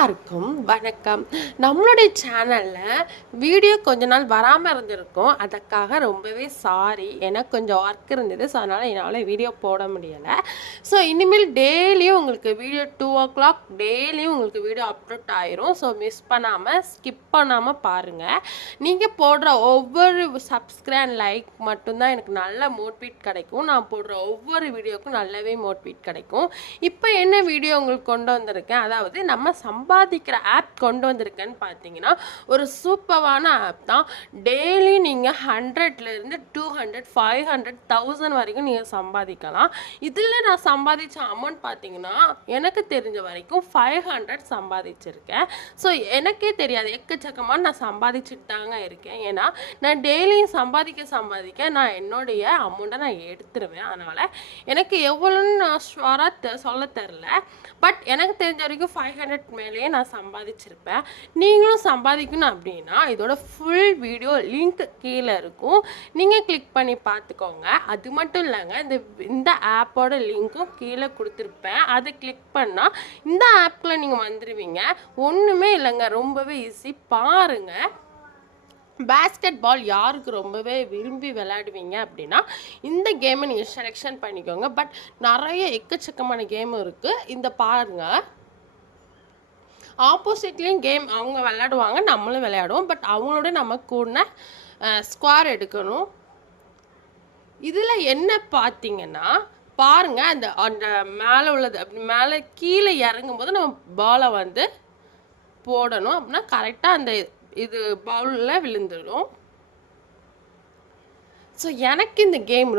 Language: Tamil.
எல்லாருக்கும் வணக்கம். நம்மளுடைய சேனலில் வீடியோ கொஞ்ச நாள் வராமல் இருந்திருக்கும். அதுக்காக ரொம்பவே சாரி. எனக்கு கொஞ்சம் ஒர்க் இருந்தது. ஸோ அதனால் என்னால் வீடியோ போட முடியலை. ஸோ இனிமேல் டெய்லியும் உங்களுக்கு வீடியோ 2 o'clock டெய்லியும் உங்களுக்கு வீடியோ அப்லோட் ஆயிரும். ஸோ மிஸ் பண்ணாமல் ஸ்கிப் பண்ணாமல் பாருங்கள். நீங்கள் போடுற ஒவ்வொரு சப்ஸ்கிரைப் லைக் மட்டும்தான் எனக்கு நல்ல மோட்டிவேட் கிடைக்கும். நான் போடுற ஒவ்வொரு வீடியோக்கும் நல்லாவே மோட்டிவேட் கிடைக்கும். இப்போ என்ன வீடியோ உங்களுக்கு கொண்டு வந்திருக்கேன், அதாவது நம்ம சம்பாதிக்கிற ஆப் கொண்டு வந்திருக்கேன்னு பார்த்தீங்கன்னா ஒரு சூப்பரான ஆப் தான். டெய்லி நீங்கள் 100லேருந்து 200 500 1000 வரைக்கும் நீங்கள் சம்பாதிக்கலாம். இதில் நான் சம்பாதிச்ச அமௌண்ட் பார்த்தீங்கன்னா எனக்கு தெரிஞ்ச வரைக்கும் 500 சம்பாதிச்சிருக்கேன். ஸோ எனக்கே தெரியாது, எக்கச்சக்கமாக நான் சம்பாதிச்சுட்டு தாங்க இருக்கேன். ஏன்னா நான் டெய்லியும் சம்பாதிக்க நான் என்னுடைய அமௌண்ட்டை நான் எடுத்துருவேன். அதனால் எனக்கு எவ்வளோன்னு நான் ஷுவராக சொல்ல தெரில. பட் எனக்கு தெரிஞ்ச வரைக்கும் 500 மேலேயே நான் சம்பாதிச்சிருப்பேன். நீங்களும் சம்பாதிக்கணும் அப்படின்னா இதோட ஃபுல் வீடியோ லிங்க் கீழே இருக்கும், நீங்கள் கிளிக் பண்ணி பார்த்துக்கோங்க. அது மட்டும் இல்லைங்க, இந்த ஆப்போட லிங்க்கும் கீழே கொடுத்துருப்பேன். அதை கிளிக் பண்ணால் இந்த ஆப்பில் நீங்கள் வந்துடுவீங்க. ஒன்றுமே இல்லைங்க, ரொம்பவே ஈஸி. பாருங்கள். பேஸ்கெட் பால் யாருக்கு ரொம்பவே விரும்பி விளையாடுவீங்க அப்படின்னா இந்த கேமை நீங்கள் செலெக்ஷன் பண்ணிக்கோங்க. பட் நிறைய எக்கச்சக்கமான கேம் இருக்குது. இந்த பாருங்கள், ஆப்போசிட்லேயும் கேம் அவங்க விளையாடுவாங்க, நம்மளும் விளையாடுவோம். பட் அவங்களோட நம்ம கூட ஸ்குவார் எடுக்கணும். இதில் என்ன பார்த்தீங்கன்னா பாருங்கள், அந்த அந்த மேலே உள்ளது அப்படி மேலே கீழே இறங்கும் போது நம்ம பாலை வந்து போடணும். அப்படின்னா கரெக்டாக அந்த இது பவுலில் விழுந்துடும். ஸோ எனக்கு இந்த கேம்